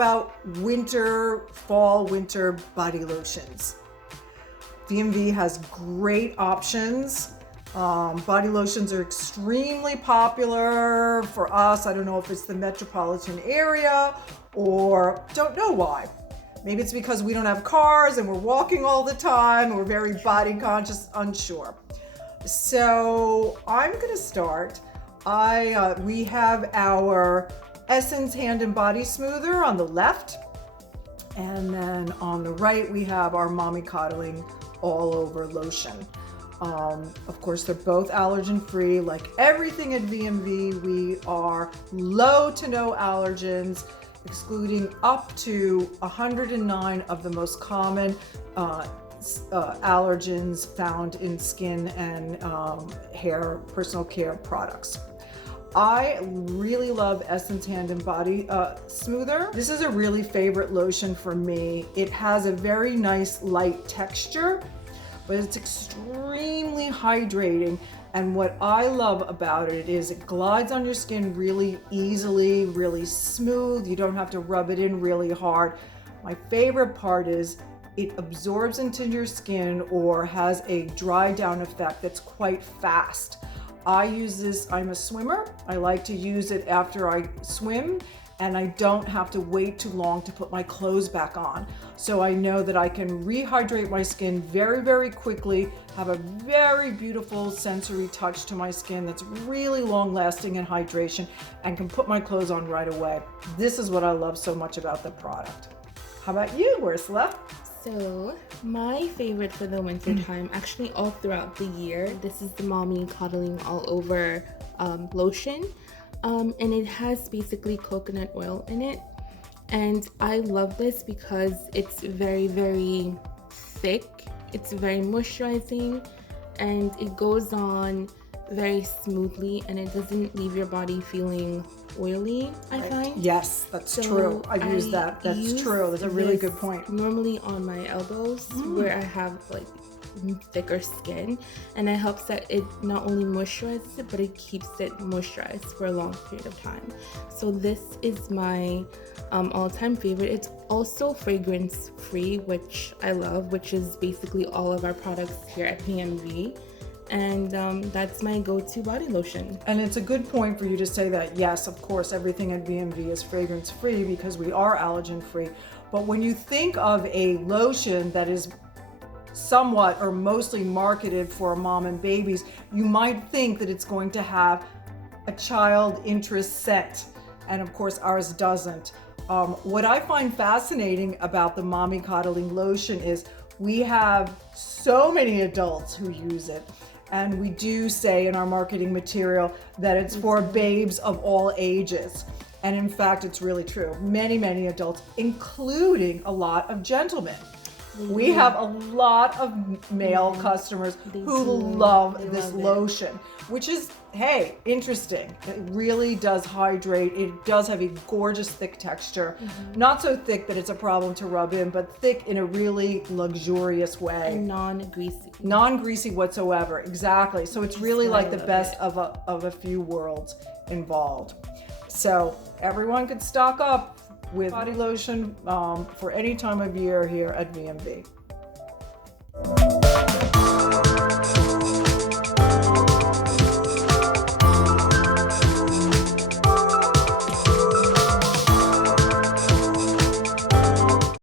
about fall, winter body lotions. VMV has great options. Body lotions are extremely popular for us. I don't know if it's the metropolitan area or don't know why. Maybe it's because we don't have cars and we're walking all the time. We're very body conscious, unsure. So I'm gonna start. We have our Essence Hand and Body Smoother on the left. And then on the right, we have our Mommy Coddling All Over Lotion. Of course, they're both allergen free. Like everything at VMV, we are low to no allergens, excluding up to 109 of the most common allergens found in skin and hair, personal care products. I really love Essence Hand and Body Smoother. This is a really favorite lotion for me. It has a very nice light texture, but it's extremely hydrating. And what I love about it is it glides on your skin really easily, really smooth. You don't have to rub it in really hard. My favorite part is it absorbs into your skin or has a dry down effect that's quite fast. I use this, I'm a swimmer. I like to use it after I swim, and I don't have to wait too long to put my clothes back on. So I know that I can rehydrate my skin very, very quickly, have a very beautiful sensory touch to my skin that's really long lasting in hydration, and can put my clothes on right away. This is what I love so much about the product. How about you, Ursula? So my favorite for the winter time, actually all throughout the year, this is the Mommy Coddling All Over lotion. And it has basically coconut oil in it. And I love this because it's very, very thick. It's very moisturizing and it goes on very smoothly and it doesn't leave your body feeling oily, I find. Yes, that's true. I've used that. That's true. That's a really good point. Normally on my elbows where I have like thicker skin, and it helps that it not only moisturizes it, but it keeps it moisturized for a long period of time. So this is my all-time favorite. It's also fragrance free, which I love, which is basically all of our products here at VMV. And that's my go-to body lotion. And it's a good point for you to say that, yes, of course, everything at VMV is fragrance free because we are allergen free. But when you think of a lotion that is somewhat or mostly marketed for mom and babies, you might think that it's going to have a child interest scent. And of course, ours doesn't. What I find fascinating about the Mommy Coddling lotion is we have so many adults who use it. And we do say in our marketing material that it's for babes of all ages. And in fact, it's really true. Many, many adults, including a lot of gentlemen. We have a lot of male customers who love this lotion, which is, hey, interesting. It really does hydrate. It does have a gorgeous thick texture. Not so thick that it's a problem to rub in, but thick in a really luxurious way. And non-greasy. Non-greasy whatsoever, exactly. So it's really like the best of a few worlds involved. So everyone could stock up with body lotion for any time of year here at VMV.